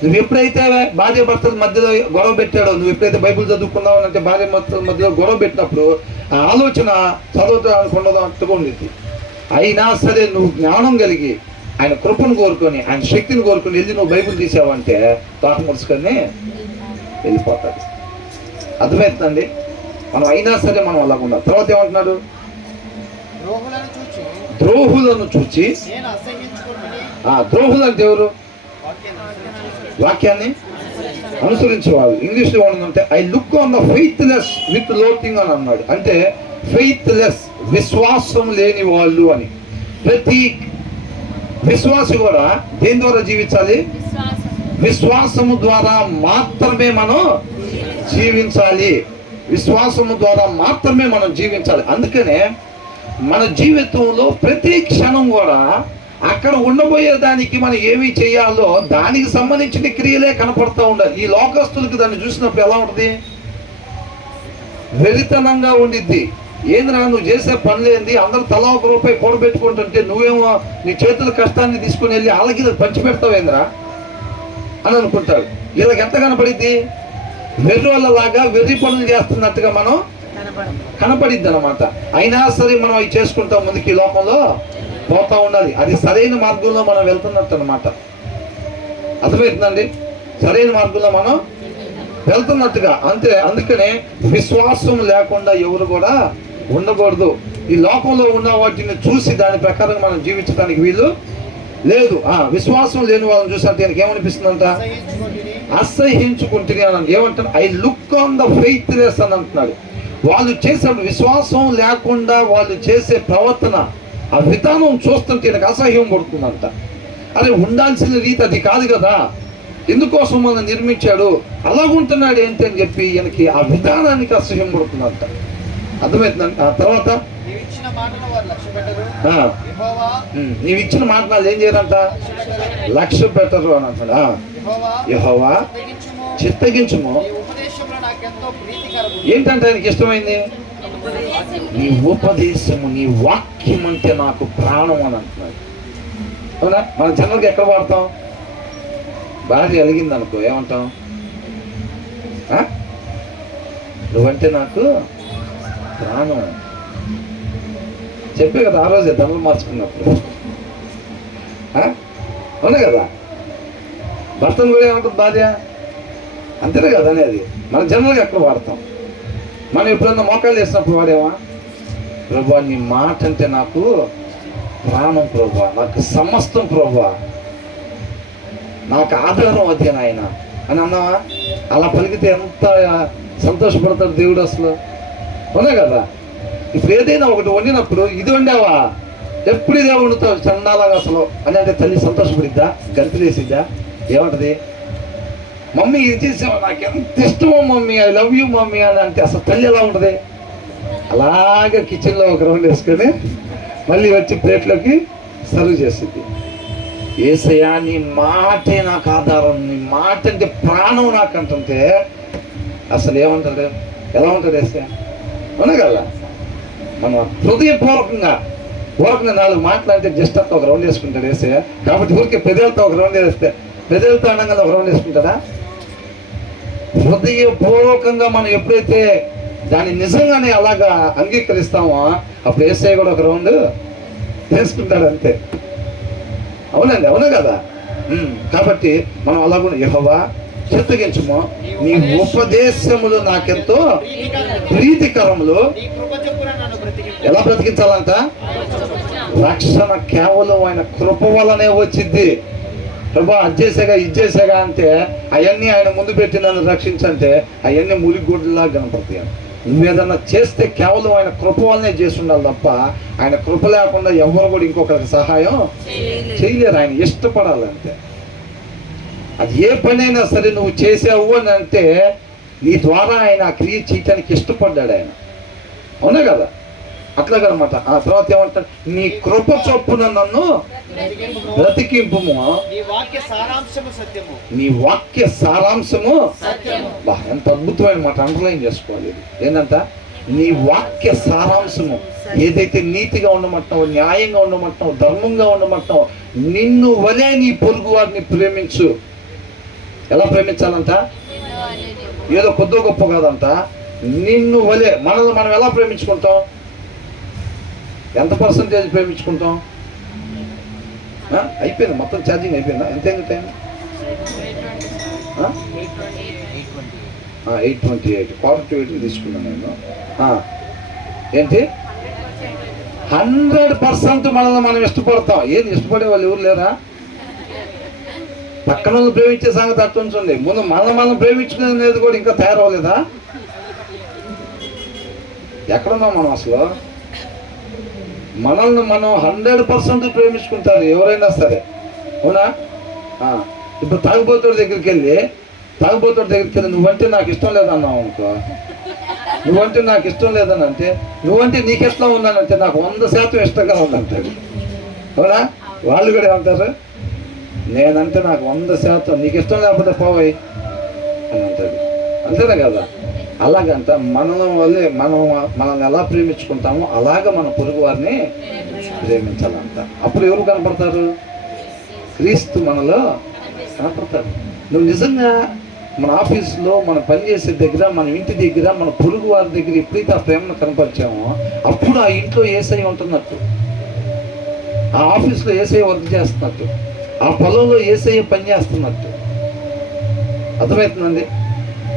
నువ్వు ఎప్పుడైతే భార్య భర్తల మధ్యలో గొడవ పెట్టాడో, నువ్వు ఎప్పుడైతే బైబిల్ చదువుకున్నావు అంటే భార్య భర్తల మధ్యలో గొడవ పెట్టినప్పుడు ఆ ఆలోచన చదువుతానికి ఉండదు అంటుగా ఉండేది. అయినా సరే నువ్వు జ్ఞానం కలిగి ఆయన కృపను కోరుకొని ఆయన శక్తిని కోరుకొని వెళ్ళి నువ్వు బైబిల్ తీసావంటే తోట ముడుచుకొని వెళ్ళిపోతాడు. అర్థమవుతుందండి? మనం అయినా సరే మనం అలాగ ఉండాలి. తర్వాత ఏమంటున్నాడు? ద్రోహులను చూచి. ద్రోహులు అంటే ఎవరు? వాక్యాన్ని అనుసరించేవాళ్ళు. ఇంగ్లీష్లో ఏమనుందంటే I look on the faithless with loathing అని అన్నాడు. అంటే ఫెయిత్లెస్, విశ్వాసం లేని వాళ్ళు అని. ప్రతి విశ్వాసి కూడా దేని ద్వారా జీవించాలి? విశ్వాసము ద్వారా మాత్రమే మనం జీవించాలి. విశ్వాసము ద్వారా మాత్రమే మనం జీవించాలి. అందుకనే మన జీవితంలో ప్రతి క్షణం కూడా అక్కడ ఉండబోయే దానికి మనం ఏమి చేయాలో దానికి సంబంధించిన క్రియలే కనపడుతూ ఉండాలి. ఈ లోకస్తులకు దాన్ని చూసినప్పుడు ఎలా ఉంటుంది? వెరితనంగా ఉండిద్ది. ఏంద్రా నువ్వు చేసే పనులేంది, అందరూ తలా ఒక రూపాయి కూడబెట్టుకుంటుంటే నువ్వేమో నీ చేతుల కష్టాన్ని తీసుకుని వెళ్ళి వాళ్ళకి పంచి పెడతావేంద్రా అని అనుకుంటాడు. వీళ్ళకి ఎంత కనపడిద్ది? వెర్రి వాళ్ళలాగా వెర్రి పనులు చేస్తున్నట్టుగా మనం కనపడిద్ది అనమాట. అయినా సరే మనం అవి చేసుకుంటాం, ముందుకు ఈ లోకంలో పోతా ఉండాలి. అది సరైన మార్గంలో మనం వెళ్తున్నట్టు అనమాట. అర్థమవుతుందండి? సరైన మార్గంలో మనం వెళ్తున్నట్టుగా. అంతే. అందుకనే విశ్వాసం లేకుండా ఎవరు కూడా ఉండకూడదు. ఈ లోకంలో ఉన్న వాటిని చూసి దాని ప్రకారం మనం జీవించడానికి వీలు లేదు. విశ్వాసం లేని వాళ్ళని చూసి అంటే ఏమనిపిస్తుందంట? అసహించుకుంటుంది అని ఏమంటారు? I look on the faithless అని అంటున్నాడు. వాళ్ళు చేసే విశ్వాసం లేకుండా వాళ్ళు చేసే ప్రవర్తన, ఆ విధానం చూస్తుంటే నాకు అసహ్యం పడుతుందంట. అరే ఉండాల్సిన రీతి అది కాదు కదా, ఎందుకోసం మనం నిర్మించాడు, అలాగుంటున్నాడు ఏంటి అని చెప్పి ఈయనకి ఆ విధానానికి అసహ్యం పడుతుందంట. అర్థమవుతుందండి? ఆ తర్వాత నీవు ఇచ్చిన మాట వాళ్ళు ఏం చేయరంట? లక్ష్య పెట్టరు అని అంటాడు. యెహోవా చిత్తగించుము. ఏంటంటే ఆయనకి ఇష్టమైంది? నీ ఉపదేశము, నీ వాక్యం అంటే నాకు ప్రాణం అని అంటున్నాడు. అవునా? మన జనరల్గా ఎక్కడ వాడతాం? భార్య అలిగింది అనుకో ఏమంటాం? నువ్వంటే నాకు ప్రాణం చెప్పే కదా ఆ రోజే దండలు మార్చుకున్నప్పుడు. అవునా కదా? భర్తను కూడా ఏమంటుంది భార్య? అంతేనే కదా అనేది. మన జనరల్గా ఎక్కడ వాడతాం? మనం ఎప్పుడన్నా మోకాలు వేసినప్పుడు వాడేమా? ప్రభువా నీ మాట అంటే నాకు ప్రాణం ప్రభువా, నాకు సమస్తం ప్రభువా, నాకు ఆధారం అది నాయన అని అన్నావా? అలా పలికితే ఎంత సంతోషపడతాడు దేవుడు అసలు. అవునా కదా? ఇప్పుడు ఏదైనా ఒకటి వండినప్పుడు ఇది వండావా, ఎప్పుడు ఇదే వండుతావు చండాలాగా అసలు అని అంటే తల్లి సంతోషపడిద్దా? గంతులేసిద్దా? ఏమంటది? మమ్మీ ఇది చేసావా, నాకు ఎంత ఇష్టమో mummy, I love you mummy అని అంటే అసలు తల్లి ఎలా ఉంటుంది? అలాగే కిచెన్లో ఒక రౌండ్ వేసుకొని మళ్ళీ వచ్చి ప్లేట్లోకి సర్వ్ చేసింది. యేసయ్యా నీ మాటే నాకు ఆధారం, నీ మాట అంటే ప్రాణం నాకు అంటుంటే అసలు ఏమంటాడు? ఎలా ఉంటాడు యేసయ్య? అవునా కదా? మన హృదయపూర్వకంగా 4 మాట్లాడితే జస్ట్ అంతా ఒక రౌండ్ వేసుకుంటాడు యేసయ్య. కాబట్టి ఊరికే పెదవులతో ఒక రౌండ్ వేస్తే పెదవులతో అనగా ఒక రౌండ్ వేసుకుంటాడా? హృదయపూర్వకంగా మనం ఎప్పుడైతే దాన్ని నిజంగానే అలాగా అంగీకరిస్తామో అప్పుడు యేసయ్య కూడా ఒక రౌండ్ వేసుకుంటాడు అంతే. అవునండి, అవునా కదా? కాబట్టి మనం అలాగ యెహోవా చిత్తగించుము, నీ ఉపదేశములు నాకెంతో ప్రీతికరములు. ఎలా బ్రతికించాలంట? రక్షణ కేవలం ఆయన కృప వల్లనే వచ్చింది. ప్రభా అది చేసేగా ఇది చేసేగా అంటే అవన్నీ ఆయన ముందు పెట్టి నన్ను రక్షించంటే అవన్నీ ములిగొడ్డులా కనపడతాయి. నువ్వేదన్నా చేస్తే కేవలం ఆయన కృప వల్లనే చేసి ఉండాలి తప్ప ఆయన కృప లేకుండా ఎవరు కూడా ఇంకొకరికి సహాయం చేయలేరు. ఆయన ఇష్టపడాలంటే అది ఏ పనైనా సరే నువ్వు చేసావు అని అంటే నీ ద్వారా ఆయన ఆ క్రియ చేయటానికి ఇష్టపడ్డాడు ఆయన. అవునా కదా? అట్లాగనమాట. ఆ తర్వాత ఏమంటాడు? నీ కృప చొప్పున నన్ను బ్రతికింపుము, నీ వాక్య సారాంశము. ఎంత అద్భుతమైన మాట, అండర్లైన్ చేసుకోవాలి. ఇది ఏంటంట? నీ వాక్య సారాంశము. ఏదైతే నీతిగా ఉండమంటున్నావు, న్యాయంగా ఉండమంటున్నావు, ధర్మంగా ఉండమంటున్నావు, నిన్ను వలే నీ పొరుగు వారిని ప్రేమించు. ఎలా ప్రేమించాలంట? ఏదో కొద్దో గొప్ప కాదంట, నిన్ను వలే. మనల్ని మనం ఎలా ప్రేమించుకుంటాం? ఎంత పర్సంటేజ్ ప్రేమించుకుంటాం? అయిపోయింది, మొత్తం ఛార్జింగ్ అయిపోయిందా? ఎంతైంది టైం? 8:28 4:8 తీసుకున్నాను నేను. ఏంటి 100% మనల్ని మనం ఇష్టపడతాం. ఏది ఇష్టపడే వాళ్ళు ఎవరు లేరా? పక్కన వాళ్ళు ప్రేమించే సంగతి అట్టు ఉంచండి, ముందు మనం ప్రేమించుకునేది కూడా ఇంకా తయారవ్వలేదా? ఎక్కడున్నాం మనం అసలు? మనల్ని మనం 100% ప్రేమించుకుంటారు ఎవరైనా సరే, అవునా? ఇప్పుడు తాగుబోతుడి దగ్గరికి వెళ్ళి నువ్వంటే నాకు ఇష్టం లేదన్నావు అనుకో, నువ్వంటే నాకు ఇష్టం లేదని అంటే, నువ్వంటే నీకు ఇష్టం ఉన్నానంటే నాకు 100% ఇష్టంగా ఉందంటాడు, అవునా? వాళ్ళు కూడా ఏమంటారు, నేనంటే నాకు 100% నీకు ఇష్టం లేకపోతే పోవై అని అంటాడు. అంతేనా కదా? అలాగంట మనల్ని ఎలా ప్రేమించుకుంటామో అలాగ మన పొరుగు వారిని ప్రేమించాలంట. అప్పుడు ఎవరు కనపడతారు? క్రీస్తు మనలో కనపడతాడు. నువ్వు నిజంగా మన ఆఫీసులో, మన పనిచేసే దగ్గర, మన ఇంటి దగ్గర, మన పొరుగు వారి దగ్గర ఎప్పుడైతే ఆ ప్రేమను కనపరిచామో అప్పుడు ఆ ఇంట్లో యేసయ్య ఉంటున్నట్టు, ఆ ఆఫీస్లో యేసయ్య వర్క్ చేస్తున్నట్టు, ఆ పొలంలో యేసయ్య పని చేస్తున్నట్టు. అర్థమవుతుందండి?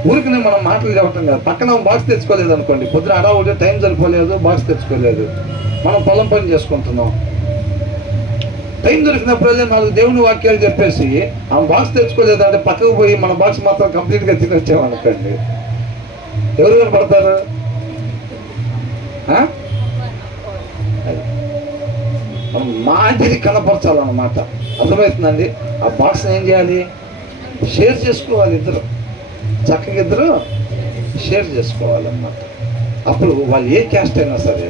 ఊరికనే మనం మాటలు చెప్పటం కాదు. పక్కన బాక్స్ తెచ్చుకోలేదు అనుకోండి, పొద్దున అడవుడే టైం సరిపోలేదు, బాక్స్ తెచ్చుకోలేదు, మనం పొలం పని చేసుకుంటున్నాం. టైం దొరికినప్పుడల్లా 4 దేవుని వాక్యాలు చెప్పేసి ఆ బాక్స్ తెచ్చుకోలేదంటే పక్కకు పోయి మన బాక్స్ మాత్రం కంప్లీట్గా తినొచ్చామనుకోండి, ఎవరు కనపడతారు? మనం మాదిరి కనపరచాలన్నమాట. అర్థమవుతుందండి? ఆ బాక్స్ని ఏం చేయాలి? షేర్ చేసుకోవాలి. చక్కగా ఇద్దరు షేర్ చేసుకోవాలన్నమాట. అప్పుడు వాళ్ళు ఏ క్యాస్ట్ అయినా సరే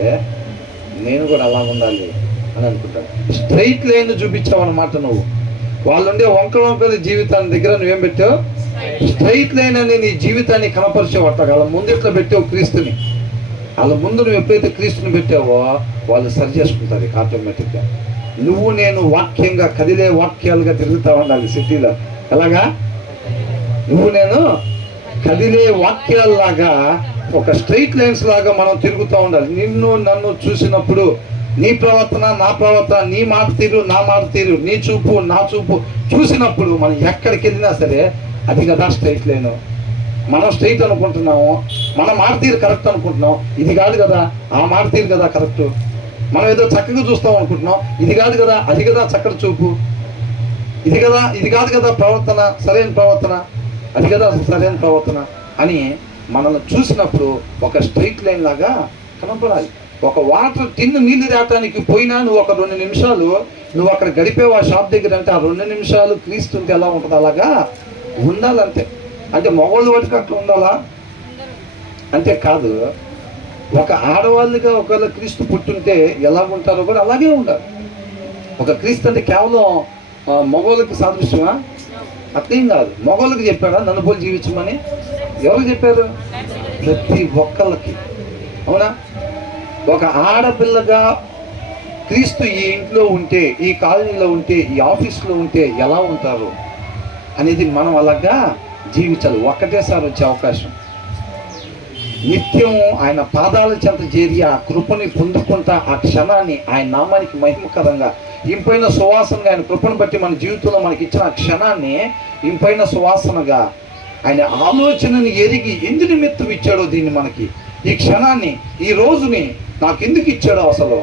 నేను కూడా అలా ఉండాలి అని అనుకుంటాను. స్ట్రైట్ లైన్ చూపించావు అనమాట. నువ్వు వాళ్ళుండే వంకల జీవితాన్ని దగ్గర నువ్వేం పెట్టావు? స్ట్రైట్ లైన్ అని నీ జీవితాన్ని కనపరిచేవట. వాళ్ళ ముందు ఎట్లా పెట్టావు? క్రీస్తుని. వాళ్ళ ముందు నువ్వు ఎప్పుడైతే క్రీస్తుని పెట్టావో వాళ్ళు సరి చేసుకుంటారు ఆటోమేటిక్గా. నువ్వు నేను వాక్యంగా కదిలే వాక్యాలుగా తిరుగుతూ ఉండాలి సిటీలో. ఎలాగా? నువ్వు నేను కదిలే వాక్యాల్లాగా ఒక స్ట్రైట్ లైన్స్ లాగా మనం తిరుగుతూ ఉండాలి. నిన్ను నన్ను చూసినప్పుడు నీ ప్రవర్తన నా ప్రవర్తన, నీ మాట తీరు నా మాట తీరు, నీ చూపు నా చూపు చూసినప్పుడు మనం ఎక్కడికి వెళ్ళినా సరే అది కదా స్ట్రైట్ లైన్. మనం స్ట్రైట్ అనుకుంటున్నాము, మన మాట తీరు కరెక్ట్ అనుకుంటున్నాం, ఇది కాదు కదా ఆ మాట తీరు కదా కరెక్ట్. మనం ఏదో చక్కగా చూస్తాం అనుకుంటున్నాం, ఇది కాదు కదా అది కదా చక్కటి చూపు, ఇది కాదు కదా ప్రవర్తన, సరైన ప్రవర్తన, అది కదా సరైన ప్రవర్తన అని మనల్ని చూసినప్పుడు ఒక స్ట్రైట్ లైన్ లాగా కనపడాలి. ఒక వాటర్ టిన్ను నీళ్ళు రావటానికి పోయినా నువ్వు ఒక 2 నిమిషాలు నువ్వు అక్కడ గడిపేవు ఆ షాప్ దగ్గర అంటే ఆ 2 నిమిషాలు క్రీస్తుంటే ఎలా ఉంటుంది అలాగా ఉండాలంతే. అంటే మగవాళ్ళు వాటికి అట్లా ఉండాలా అంటే కాదు. ఒక ఆడవాళ్ళుగా ఒకవేళ క్రీస్తు పుట్టుంటే ఎలా ఉంటారో కూడా అలాగే ఉండాలి. ఒక క్రీస్తు అంటే కేవలం మగవాళ్ళకి సాదృశ్యమా? అట్లేం కాదు. మగవాళ్ళకి చెప్పాడా నన్ను పోలి జీవించమని? ఎవరికి చెప్పారు? ప్రతి ఒక్కళ్ళకి. అవునా? ఒక ఆడపిల్లగా క్రీస్తు ఈ ఇంట్లో ఉంటే, ఈ కాలనీలో ఉంటే, ఈ ఆఫీస్లో ఉంటే ఎలా ఉంటారు అనేది మనం అలాగా జీవించాలి. ఒక్కటేసారి వచ్చే అవకాశం. నిత్యం ఆయన పాదాల చెంత చేరి ఆ కృపని పొందుకుంటా ఆ క్షణాన్ని ఆయన నామానికి మహిమకరంగా ఇంపైన సువాసనగా ఆయన కృపను బట్టి మన జీవితంలో మనకి ఇచ్చిన ఆ క్షణాన్ని ఇంపైన సువాసనగా ఆయన ఆలోచనని ఎరిగి ఎందు నిమిత్తం ఇచ్చాడో దీన్ని మనకి, ఈ క్షణాన్ని, ఈ రోజుని నాకు ఎందుకు ఇచ్చాడో అసలు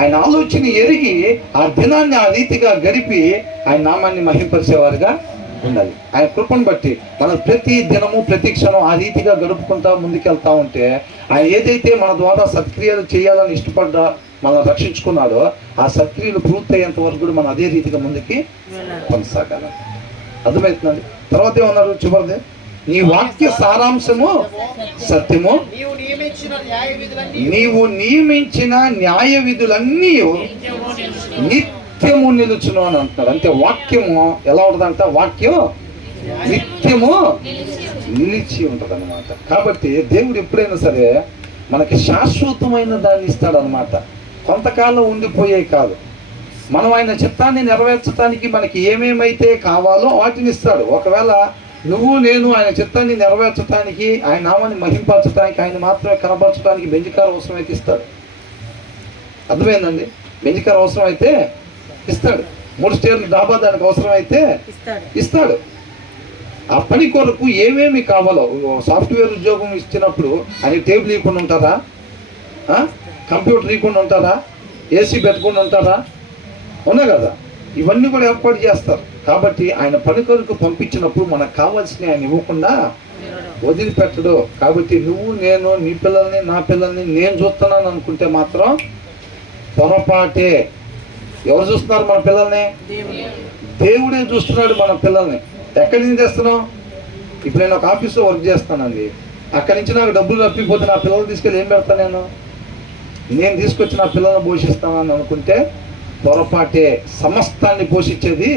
ఆయన ఆలోచన ఎరిగి ఆ దినాన్ని ఆ రీతిగా గడిపి ఆయన నామాన్ని మహింపరిచేవారుగా ఉండాలి. ఆయన కృపను బట్టి మనం ప్రతి దినము ప్రతి క్షణం ఆ రీతిగా గడుపుకుంటా ముందుకెళ్తా ఉంటే ఆయన ఏదైతే మన ద్వారా సత్క్రియలు చేయాలని ఇష్టపడ్డా మనం రక్షించుకున్నాడో ఆ సత్క్రియలు పూర్తయ్యేంత వరకు కూడా మనం అదే రీతిగా ముందుకి కొనసాగాలి. అర్థమవుతుందండి? తర్వాత ఏమన్నారు చివరిది? నీ వాక్య సారాంశము సత్యము, నీవు నియమించిన న్యాయ విధులన్నీ నిత్యము నిలుచును అని అంటున్నారు. అంటే వాక్యము ఎలా ఉంటుందంట? వాక్యం నిత్యము నిలిచి ఉంటుంది అనమాట. కాబట్టి దేవుడు ఎప్పుడైనా సరే మనకి శాశ్వతమైన దాన్ని ఇస్తాడనమాట. కొంతకాలం ఉండిపోయే కాదు. మనం ఆయన చిత్తాన్ని నెరవేర్చడానికి మనకి ఏమేమైతే కావాలో వాటిని ఇస్తాడు. ఒకవేళ నువ్వు నేను ఆయన చిత్తాన్ని నెరవేర్చడానికి, ఆయన నామాన్ని మహింపరచడానికి, ఆయన మాత్రమే కనపరచడానికి బెంజికారు అవసరం అయితే ఇస్తాడు. అర్థమైందండి? బెంజికారు అవసరం అయితే ఇస్తాడు. 3 స్టేర్లు డాబా దానికి అవసరం అయితే ఇస్తాడు. ఆ పని కొరకు ఏమేమి కావాలో, సాఫ్ట్వేర్ ఉద్యోగం ఇచ్చినప్పుడు ఆయన టేబుల్ ఇవ్వకుండా ఉంటారా? కంప్యూటర్ ఇవ్వకుండా ఉంటారా? ఏసీ పెట్టకుండా ఉంటారా? ఉన్నా కదా? ఇవన్నీ కూడా ఏర్పాటు చేస్తారు. కాబట్టి ఆయన పని కొరకు పంపించినప్పుడు మనకు కావాల్సినవి ఆయన ఇవ్వకుండా వదిలిపెట్టడు. కాబట్టి నువ్వు నేను నీ పిల్లల్ని నా పిల్లల్ని నేను చూస్తున్నాను అనుకుంటే మాత్రం పొరపాటే. ఎవరు చూస్తున్నారు మన పిల్లల్ని? దేవుడే చూస్తున్నాడు మన పిల్లల్ని. ఎక్కడి నుంచి తెస్తున్నాం? ఇప్పుడు నేను ఒక ఆఫీస్లో వర్క్ చేస్తానండి, అక్కడి నుంచి నాకు డబ్బులు తప్పిపోతే నా పిల్లలు తీసుకెళ్ళి ఏం పెడతాను? నేను తీసుకొచ్చి నా పిల్లల్ని పోషిస్తానని అనుకుంటే పొరపాటే. సమస్తాన్ని పోషించేది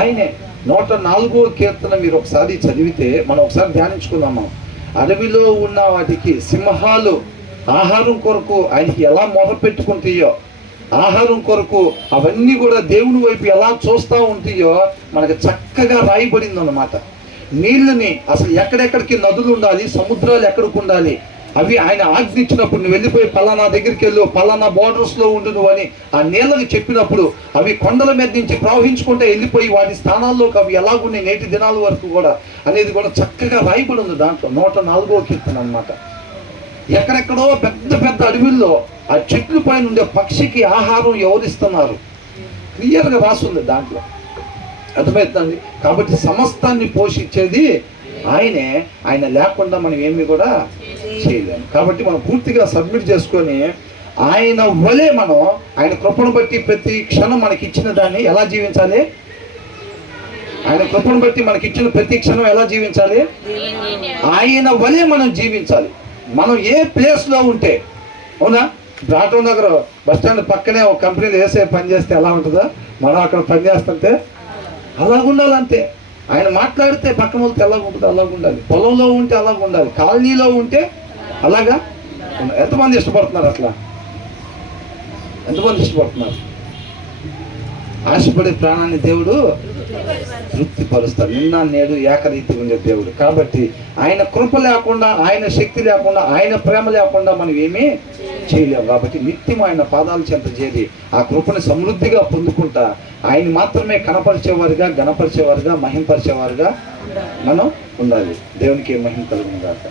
ఆయనే. 104వ కీర్తన మీరు ఒకసారి చదివితే, మనం ఒకసారి ధ్యానించుకుందాం. అడవిలో ఉన్న వాటికి సింహాలు ఆహారం కొరకు ఆయనకి ఎలా మొదపెట్టుకుంటాయో, ఆహారం కొరకు అవన్నీ కూడా దేవుని వైపు ఎలా చూస్తూ ఉంటాయో మనకు చక్కగా రాయబడింది అన్నమాట. నీళ్ళని అసలు ఎక్కడెక్కడికి నదులు ఉండాలి, సముద్రాలు ఎక్కడికి ఉండాలి, అవి ఆయన ఆజ్ఞించినప్పుడు నువ్వు వెళ్ళిపోయి పలానా దగ్గరికి వెళ్ళు, పలానా బోర్డర్స్లో ఉండు నువ్వు అని ఆ నీళ్ళకి చెప్పినప్పుడు అవి కొండల మీద నుంచి ప్రవహించుకుంటే వెళ్ళిపోయి వాటి స్థానాల్లోకి అవి ఎలాగున్నాయి నేటి దినాల వరకు కూడా అనేది కూడా చక్కగా రాయబడి ఉంది దాంట్లో. 104వ కీర్తన అన్నమాట. ఎక్కడెక్కడో పెద్ద పెద్ద అడవుల్లో ఆ చెట్ల పైన ఉండే పక్షికి ఆహారం ఎవరిస్తున్నారు క్లియర్గా రాస్తుంది దాంట్లో. అర్థమవుతుంది. కాబట్టి సమస్తాన్ని పోషించేది ఆయనే. ఆయన లేకుండా మనం ఏమి కూడా చేయలేము. కాబట్టి మనం పూర్తిగా సబ్మిట్ చేసుకొని ఆయన వలే మనం ఆయన కృపను బట్టి ప్రతి క్షణం మనకి ఇచ్చిన దాన్ని ఎలా జీవించాలి? ఆయన కృపను బట్టి మనకి ఇచ్చిన ప్రతి క్షణం ఎలా జీవించాలి? ఆయన వలే మనం జీవించాలి. మనం ఏ ప్లేస్లో ఉంటే, అవునా, ఇప్పుడు ఆటో నగర్ బస్టాండ్ పక్కనే ఒక కంపెనీలో వేసే పని చేస్తే ఎలా ఉంటుందో, మనం అక్కడ పని చేస్తుంటే అలాగుండాలంతే. ఆయన మాట్లాడితే పక్కన వాళ్ళతో ఎలాగ ఉంటుంది అలాగ ఉండాలి. పొలంలో ఉంటే అలాగ ఉండాలి. కాలనీలో ఉంటే అలాగా. ఎంతమంది ఇష్టపడుతున్నారు అట్లా? ఎంతమంది ఇష్టపడుతున్నారు? ఆశపడే ప్రాణాన్ని దేవుడు తృప్తిపరుస్తాడు. నిన్న నేడు ఏకరీతి ఉండే దేవుడు. కాబట్టి ఆయన కృప లేకుండా, ఆయన శక్తి లేకుండా, ఆయన ప్రేమ లేకుండా మనం ఏమీ చేయలేము. కాబట్టి నిత్యం ఆయన పాదాల చెంత చేరి ఆ కృపను సమృద్ధిగా పొందుకుంటా ఆయన మాత్రమే కనపరిచేవారుగా, గణపరిచేవారుగా, మహింపరిచేవారుగా మనం ఉండాలి. దేవునికి మహిమ కలుగును గాక.